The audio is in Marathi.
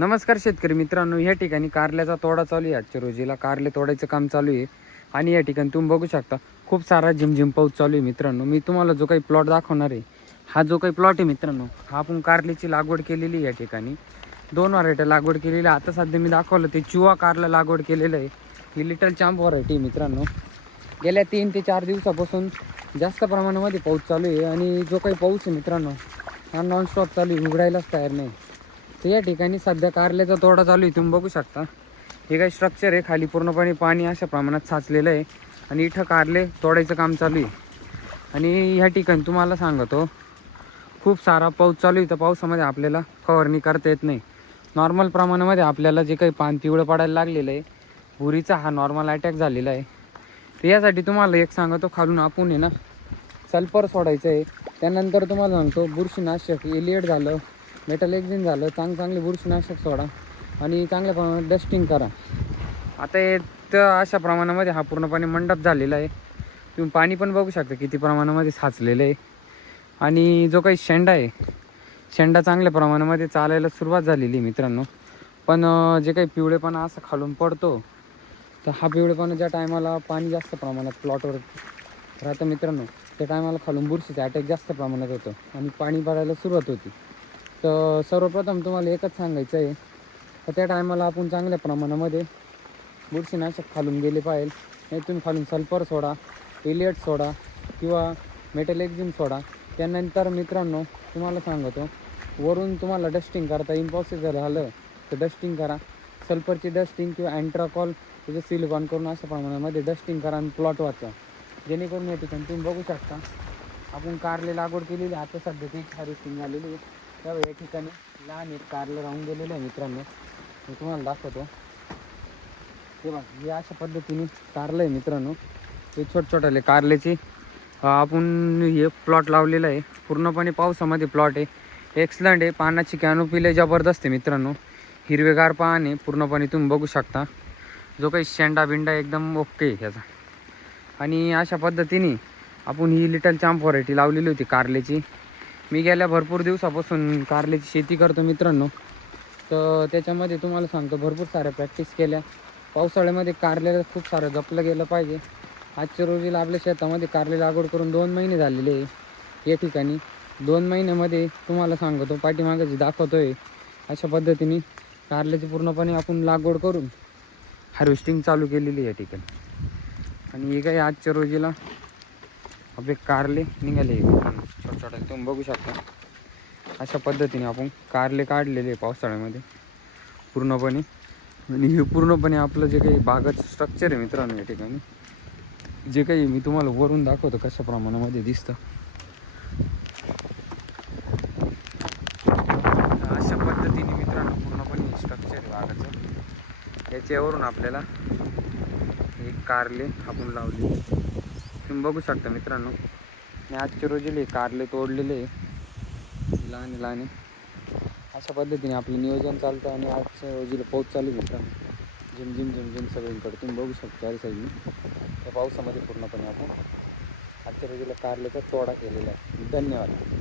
नमस्कार शेतकरी मित्रांनो या ठिकाणी कारल्याचा तोडा चालू आहे. आजच्या रोजीला कारले तोडायचं काम चालू आहे. आणि या ठिकाणी तुम्ही बघू शकता खूप सारा झिमझिम पाऊस चालू आहे मित्रांनो. मी तुम्हाला जो काही प्लॉट दाखवणार आहे हा जो काही प्लॉट आहे मित्रांनो हा आपण कारल्याची लागवड केलेली आहे या ठिकाणी. दोन व्हरायटी लागवड केलेली आहे. आता सध्या मी दाखवलं ते चुवा कारला लागवड केलेलं आहे. ही लिटल चांप व्हरायटी मित्रांनो. गेल्या तीन ते चार दिवसापासून जास्त प्रमाणामध्ये पाऊस चालू आहे. आणि जो काही पाऊस आहे मित्रांनो हा नॉनस्टॉप चालू आहे. उघडायलाच तयार नाही. तर या ठिकाणी सध्या कारल्याचा तोडा चालू आहे. तुम्ही बघू शकता. हे काही स्ट्रक्चर आहे. खाली पूर्णपणे पाणी अशा प्रमाणात साचलेलं आहे. आणि इथं कारले तोडायचं काम चालू आहे. आणि ह्या ठिकाणी तुम्हाला सांगतो खूप सारा पाऊस चालू आहे. तर पावसामध्ये आपल्याला फवारणी करता येत नाही. नॉर्मल प्रमाणामध्ये आपल्याला जे काही पान पिवळं पडायला लागलेलं आहे भुरीचा हा नॉर्मल अटॅक झालेला आहे. तर यासाठी तुम्हाला एक सांगतो खालून आपण आहे ना सल्फर सोडायचं आहे. त्यानंतर तुम्हाला सांगतो बुरशीनाशक एलिएट झालं. मेटल एक्झिन झालं चांग चांगले बुरशीनाशक सोडा आणि चांगल्या प्रमाणात डस्टिंग करा. आता हे तर अशा प्रमाणामध्ये हा पूर्णपणे मंडप झालेला आहे. तुम्ही पाणी पण बघू शकता किती प्रमाणामध्ये साचलेलं आहे. आणि जो काही शेंडा आहे शेंडा चांगल्या प्रमाणामध्ये चालायला सुरुवात झालेली आहे मित्रांनो. पण जे काही पिवळेपणा असं खालून पडतो तर हा पिवळेपणा ज्या टायमाला पाणी जास्त प्रमाणात प्लॉटवर राहतं मित्रांनो त्या टायमाला खालून बुरशीचा अटॅक जास्त प्रमाणात होतो आणि पाणी पडायला सुरुवात होती. तर सर्वप्रथम तुम्हाला एकच सांगायचं आहे. तर त्या टायमाला आपण चांगल्या प्रमाणामध्ये बुरशीनाशक खालून गेले पाहिजे. नाही तुम्ही खालून सल्फर सोडा इलियट सोडा किंवा मेटल एक्झिम सोडा. त्यानंतर मित्रांनो तुम्हाला सांगतो वरून तुम्हाला डस्टिंग करता इम्पॉसिबल झालं तर डस्टिंग करा. सल्फरची डस्टिंग किंवा अँट्राकॉल त्याचं सिलिकॉन करून अशा प्रमाणामध्ये डस्टिंग करा आणि प्लॉट वाचा. जेणेकरून या ठिकाणी तुम्ही बघू शकता आपण कारले लागवड केलेली आहे. आता सध्या ती हार्वेस्टिंग झालेली आहे. त्यावेळी या ठिकाणी लहान एक कारलं राहून गेलेलं आहे मित्रांनो. मी तुम्हाला दाखवतो. हे बघ हे अशा पद्धतीने कारलं आहे मित्रांनो. हे छोट छोटाले कारल्याची आपण हे प्लॉट लावलेलं आहे. पूर्णपणे पावसामध्ये प्लॉट आहे. एक्सलंट आहे. पानाची कॅनोपी लय जबरदस्त आहे मित्रांनो. हिरवेगार पान आहे. पूर्णपणे तुम्ही बघू शकता. जो काही शेंडा बिंडा एकदम ओके आहे ह्याचा. आणि अशा पद्धतीने आपण ही लिटल चांप व्हरायटी लावलेली होती कारल्याची. मी गेल्या भरपूर दिवसापासून कारल्याची शेती करतो मित्रांनो. तर त्याच्यामध्ये तुम्हाला सांगतो भरपूर साऱ्या प्रॅक्टिस केल्या. पावसाळ्यामध्ये कारल्याला खूप सारं जपलं गेलं पाहिजे. आजच्या रोजीला आपल्या शेतामध्ये कारले लागवड करून दोन महिने झालेले आहे. या ठिकाणी दोन महिन्यामध्ये तुम्हाला सांगतो पाठीमागाची दाखवतोय. अशा पद्धतीने कारल्याची पूर्णपणे आपण लागवड करून हार्वेस्टिंग चालू केलेली आहे या ठिकाणी. आणि हे काही आजच्या रोजीला आपले कारले निघाले. छोटे छोटे तुम्ही बघू शकता. अशा पद्धतीने आपण कारले काढलेले पावसाळ्यामध्ये. पूर्णपणे. आणि हे पूर्णपणे आपलं जे काही बागाचं स्ट्रक्चर आहे मित्रांनो या ठिकाणी. जे काही मी तुम्हाला वरून दाखवतो कशा प्रमाणामध्ये दिसतं. अशा पद्धतीने मित्रांनो पूर्णपणे स्ट्रक्चर आहे बागाचं. याच्यावरून आपल्याला एक कारले आपण लावले आपण बघू शकता मित्रांनो. मी आजच्या रोजीले कारले तोडलेले आहे. लहान लहान अशा पद्धतीने आपलं नियोजन चालतं आणि आजच्या रोजीला पाऊस चालू आहे मित्रांनो. झिमझिम झिमझिम सगळीकडे. तुम्ही बघू शकता चारी साईडने. त्या पावसामध्ये पूर्णपणे आपण आजच्या रोजीला कारलेचा तोडा केलेला आहे. धन्यवाद.